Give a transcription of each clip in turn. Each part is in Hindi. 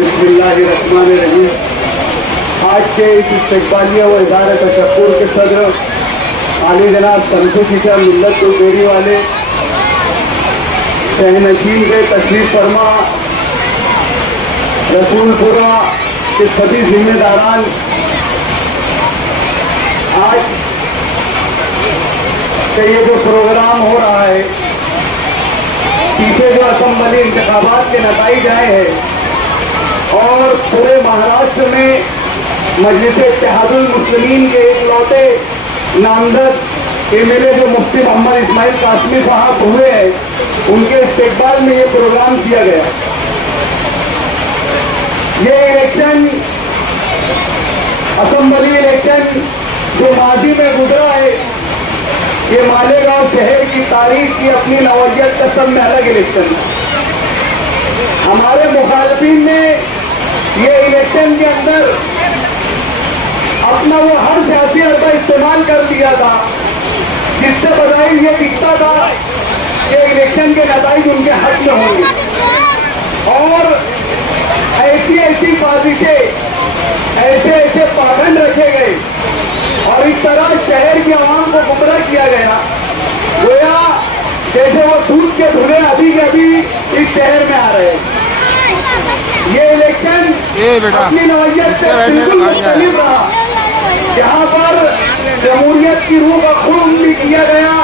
बिस्मिल्लाहिर्रहमानिर्रहीम। आज के इस इस्तकबालिया व इदारा तशक्कुर के सदर आली जनाब शमसु टीचर मिल्लत बेरी वाले शहनशीन के तशरीफ फरमा रसूलपुरा के सभी जिम्मेदारान, आज का ये जो प्रोग्राम हो रहा है, पीछे जो असम्बली इंतखाबात के नताइज आए हैं और पूरे महाराष्ट्र में मजलिस इत्तेहादुल मुस्लिमीन के एक लौटे नामजद एमएलए जो मुफ्ती मोहम्मद इस्माइल कासमी साहब हुए हैं, उनके इस्तेकबाल में ये प्रोग्राम किया गया। ये इलेक्शन, असम्बली इलेक्शन जो माजी में गुजरा है, ये मालेगांव शहर की तारीख की अपनी नौयत का सब में अलग इलेक्शन है। हमारे मुखालफिन ने ये इलेक्शन के अंदर अपना वो हर सियासी हरबा इस्तेमाल कर दिया था, जिससे बजाय ये दिखता था कि इलेक्शन के नतीजे उनके हक में होंगे, और ऐसी ऐसी साजिशें, ऐसे ऐसे पाबंद रखे गए और इस तरह शहर की आवाम को गुमराह किया गया, गोया जैसे वो दूध के धुले अभी के अभी इस शहर में आ रहे हैं। ये इलेक्शन अपनी नौयत से बिल्कुल मुख्तलिफ रहा, जहाँ पर जमहूरियत की रूह का खुर्म भी किया गया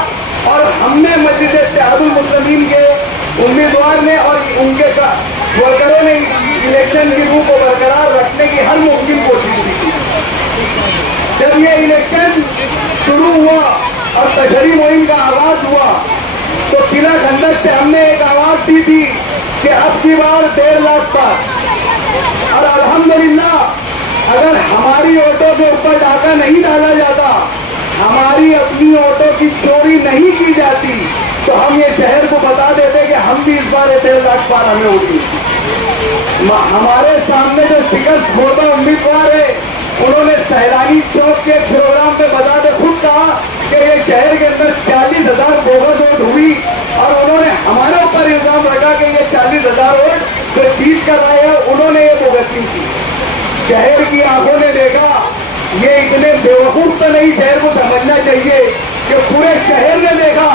और हमने मस्जिद इत्तेहादुल मुस्लिमीन के उम्मीदवार ने और उनके वर्करों ने इलेक्शन की रूह को बरकरार रखने की हर मुमकिन कोशिश की। जब ये इलेक्शन शुरू हुआ और तशरी मुहिम का आगाज हुआ, तो किला खंडक से हमने एक आवाज दी थी कि अब की बार 1.5 लाख पार, और अल्हम्दुलिल्लाह अगर हमारी ऑटो के ऊपर डाका नहीं डाला जाता, हमारी अपनी ऑटो की चोरी नहीं की जाती, तो हम ये शहर को बता देते कि हम भी इस बार 1.5 लाख पार हमें होगी। हमारे सामने जो शिकस्त खोदा उम्मीदवार है, उन्होंने सैलानी चौक के प्रोग्राम पे बताते खुद कहा कि ये शहर के अंदर 40,000 बोगस वोट हुई, और उन्होंने हमारे ऊपर इल्जाम रखा कि ये 40,000 वोट जो जीत कर आए हैं उन्होंने ये बोगसी की। शहर की आंखों ने देखा, ये इतने बेवकूफ तो नहीं, शहर को समझना चाहिए कि पूरे शहर ने देखा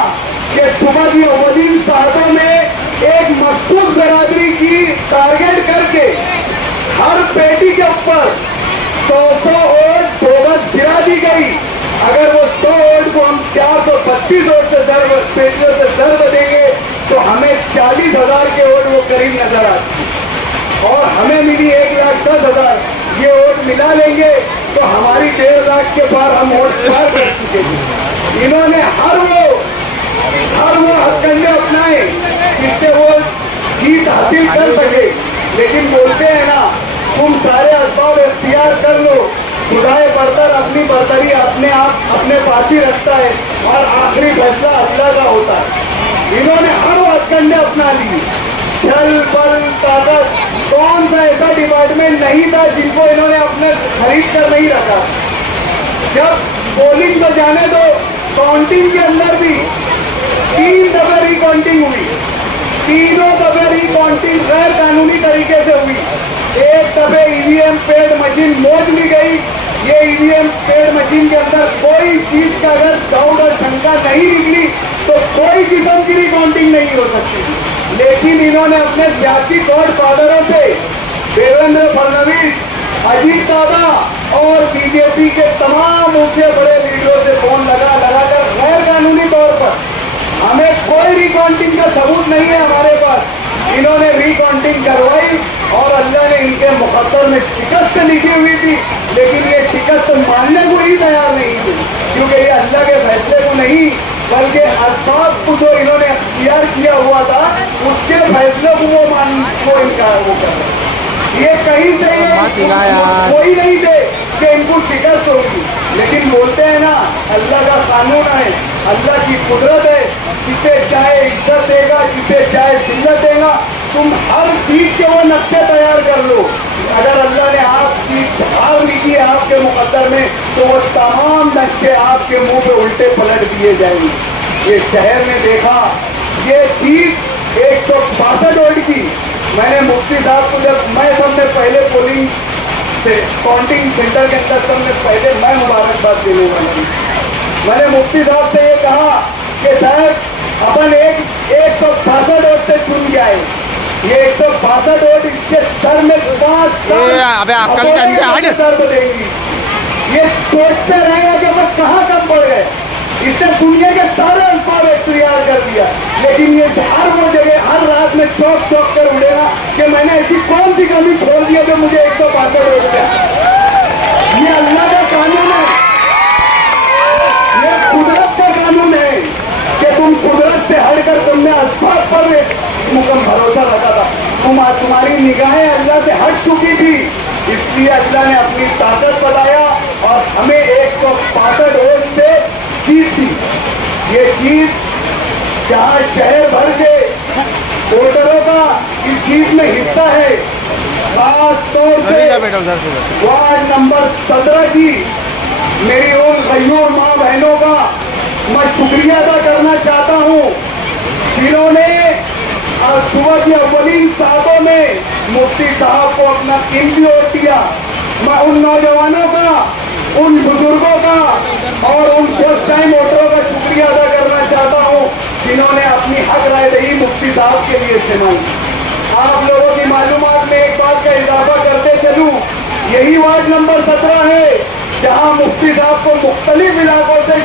कि सुबह की अवधीन सातों में एक मखसूस बरादरी की टारगेट करके हर पेटी के ऊपर 100 वोट बोगस गिरा दी गई। अगर वो 100 वोट को हम 432 वोट से पेटियों से सर्व देंगे तो हमें 40,000 के वोट वो करीब नजर आते, और हमें मिली 1,10,000। ये वोट मिला लेंगे तो हमारी 1.5 लाख के पार हम वोट पार कर चुके थे। इन्होंने हर वो हथकंडे अपनाए जिससे वो जीत हासिल कर सके, लेकिन बोलते हैं ना, तुम सारे असबाब इख्तियार कर लो, खुदाए बरतर अपनी बरतरी अपने आप अपने पास ही रखता है और आखिरी फैसला अल्लाह का होता है। इन्होंने हर वो हथकंडे अपना लिए, छल बल ताकत, कौन सा ऐसा डिपार्टमेंट नहीं था जिनको इन्होंने अपने खरीद कर नहीं रखा। जब पोलिंग तो जाने दो, काउंटिंग के अंदर भी 3 दफे रिकाउंटिंग हुई, तीनों दफे रिकाउंटिंग गैर कानूनी तरीके से हुई। एक दफे ईवीएम पेड मशीन मोज ली गई। ये ईवीएम पेड मशीन के अंदर कोई चीज का अगर डाउट और शंका नहीं निकली तो कोई किस्म की रिकाउंटिंग नहीं हो सकती। लेकिन इन्होंने अपने सियासी गॉड फादरों से, देवेंद्र फडणवीस, अजीत दादा और बीजेपी के तमाम ऊंचे बड़े लीडरों से फोन लगाकर गैर कानूनी तौर पर, हमें कोई रिकाउंटिंग का सबूत नहीं है हमारे पास, इन्होंने रिकाउंटिंग करवाई और अल्लाह ने इनके मुकद्दर में शिकस्त लिखी हुई थी, लेकिन ये शिकस्त मानने को ही तैयार नहीं थी, क्योंकि ये अल्लाह के फैसले को नहीं बल्कि असबाब को जो इन्होंने अख्तियार किया हुआ था उसके फैसले को वो इनकार वो कर रहे। ये कहीं से कोई नहीं थे कि इनको शिकस्त होगी, लेकिन बोलते हैं ना, अल्लाह का कानून है, अल्लाह की कुदरत है, जिसे चाहे इज्जत देगा, जिसे चाहे जिल्लत देगा। तुम हर चीज के वो नक्शे तैयार कर लो, अगर अल्लाह ने आपकी हार लिखी है आपके मुकद्दर में तो वो तमाम नक्शे आपके मुंह पे उल्टे पलट दिए जाएंगे। ये शहर ने देखा, ये चीज 162 वोट की मैंने मुफ्ती साहब को जब मैं सबसे पहले पोलिंग से काउंटिंग सेंटर के अंदर सबसे पहले मैं मुबारकबाद देने वाला हूँ। मैंने मुफ्ती साहब से ये कहा कि साहब अपन 162 वोट से चुन के आए, ये 162 वोट इसके सर में 5 सर बनेगी। ये सोचते रहेगा कि मैं कहाँ कम पड़ गए। इसने दुनिया के सारे अल्फाब तैयार कर दिया, लेकिन ये हर वो जगह हर रात में चौक चौक कर उड़ेगा कि मैंने ऐसी कौन सी कमी छोड़ दी है जो मुझे 162 वोट दिया। ये अल्लाह का कानून है, ये कुदरत का कानून है कि तुम कुदरत से हटकर तुमने असबाब पर एक मुकम्मल भरोसा रखा था। तुम्हारी निगाहें अल्लाह से हट चुकी थी, इसलिए अल्लाह ने अपनी ताकत बताया और हमें 162 वोट से जीत थी। ये जीत जहाँ शहर भर के वोटरों का इस जीत में हिस्सा है, खास तौर से वार्ड नंबर 17 की मेरी उन भाइयों माँ बहनों का मैं शुक्रिया अदा करना चाहता हूँ जिन्होंने सुबह की अव्वलीन सातों में मुफ्ती साहब को अपना कीमती वोट दिया। मैं उन नौजवानों का, उन बुजुर्गों का और उन फर्स्ट टाइम वोटरों का शुक्रिया अदा करना चाहता हूँ जिन्होंने अपनी हक राय दही मुफ्ती साहब के लिए इस्तेमाल की। आप लोगों की मालूमात में एक बात का इजाफा करते चलूं, यही वार्ड नंबर 17 है जहां मुफ्ती साहब को मुख्तलिफ इलाकों से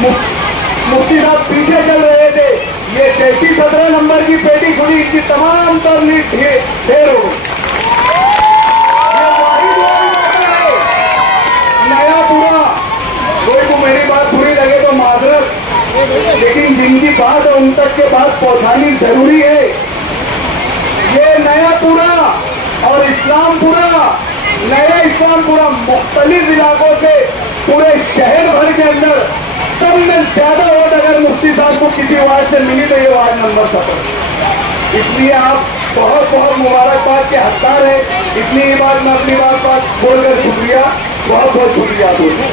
मुफ्ती साहब पीछे चल रहे थे। ये जैसी 17 नंबर की पेटी खुली, इसकी तमाम तरलीफ ढेर हो गई। नया पूरा, कोई को मेरी बात बुरी लगे तो माजरत, लेकिन जिनकी बात है उन तक के बात पहुंचानी जरूरी है। ये नया पूरा और इस्लामपुरा, नया इस्लामपुरा मुख्तलिफ इलाकों से पूरे शहर भर के अंदर सब में ज्यादा वोट अगर मुफ्ती साहब को किसी वार्ड से मिली तो ये वार्ड नंबर 17। इसलिए आप बहुत बहुत मुबारकबाद के हकदार हैं। इतनी ही बात मैं अपनी बात बोलकर शुक्रिया, बहुत बहुत शुक्रिया दोस्तों।